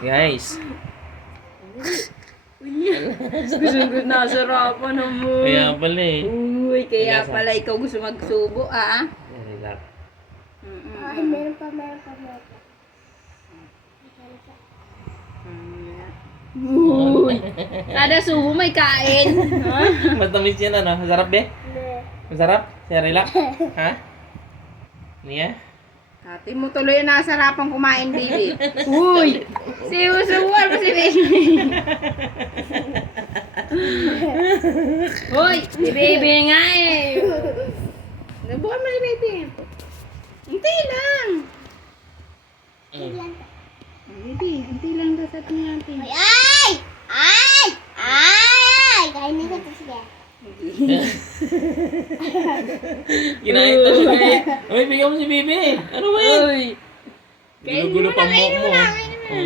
Guys. Gusto nasarapan naman. Kaya pala eh. Uy, kaya Relax, pala ikaw gusto magsubo, ah. Relax. Ay, meron pa. Uy, kada subo may kain. Ha? Matamis yan ano? Masarap be? Masarap? Siya relax? Ha? Niya? Ate mo tuloy na nasarapan kumain, baby. Uy, sinusubuan mo si baby. Uy, si baby nga eh. Nabukan mo si baby. Hinti lang. Baby, hinti lang daw sa ating ating. Ay! Kainin ko to sige. Kinain talaga eh. Uy, bigyan mo si Bibi. Ano ba yan? Uy, Gulo-gulo pa mo mo.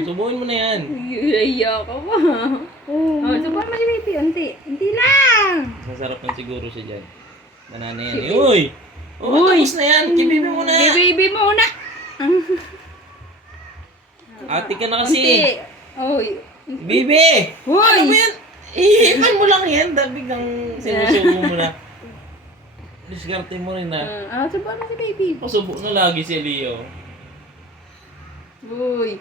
Subuhin mo na yan. iya ka ba? Oh, subukan mo si baby, hinti. Hinti lang. Masarap na siguro siya dyan. Banana yan eh. Uy! Oh, Uy! tapos na yan. Kibibi mo na. Si baby muna. Ate ka na kasi. Hinti. Uy. Bibi! Uy! Ano ba yan? Ihipan mo lang yan. Dahil biglang sinusubo mo na. Diskarte mo rin na. Subukan mo si baby. Pasubo na lagi si Leo. Uy.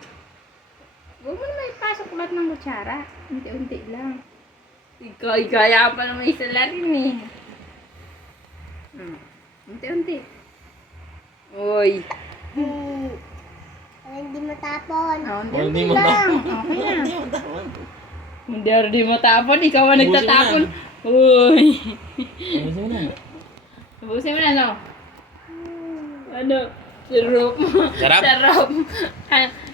Huwag mo naman ipasok lahat ng kutsara. Unti-unti lang. Ikaw, kaya pa naman isa lang rin eh. Unti-unti. Uy. Para hindi matapon. Unti-unti Hindi mo lang. tapon. Okay na. Hindi mo tapon. Ikaw ang Ubusin mo nagtatapon. Uy. Ubusin mo na. Ubusin mo na, no? Ano? Sarap. Sarap? Sarap.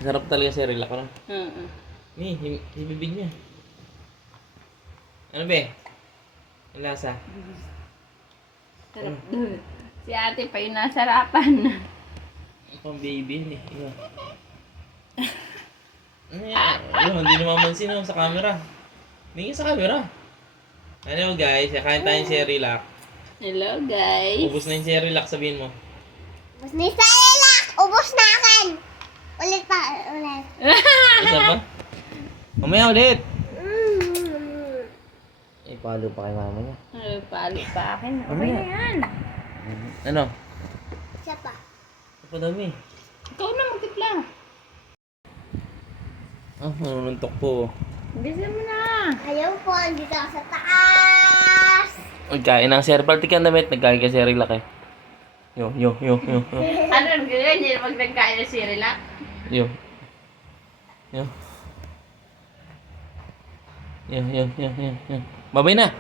Sarap talaga si Relax ko lang. Uh-uh. Ibibig niya. Ano be? Ang lasa? Sarap. Si ate pa yung nasarapan. Pang baby eh. Iyan. Ano yan? Ano, hindi namamansin sa camera. Tingin sa camera. Ano guys, kain tayo si Relax. Hello, guys. Ubus na yung si Relax, sabihin mo. Ubus na isa ilak! Ubus na akin! Ulit. Isa pa? Mamaya ulit. Ipalo pa kay mama niya. Palo pa akin. Okay Mamaya. na yan. Ano? Isa pa. Apa dami? Ikaw na magtipla. Nanununtok po. Bisa mo na. Ayaw po, andito ako sa taas. Nagkain ng Sir Party ka damit. Nagkain ka si Relax eh. Yo. Ano ang ganyan? Hindi pag nagkain na si Relax. Yo. Babay na.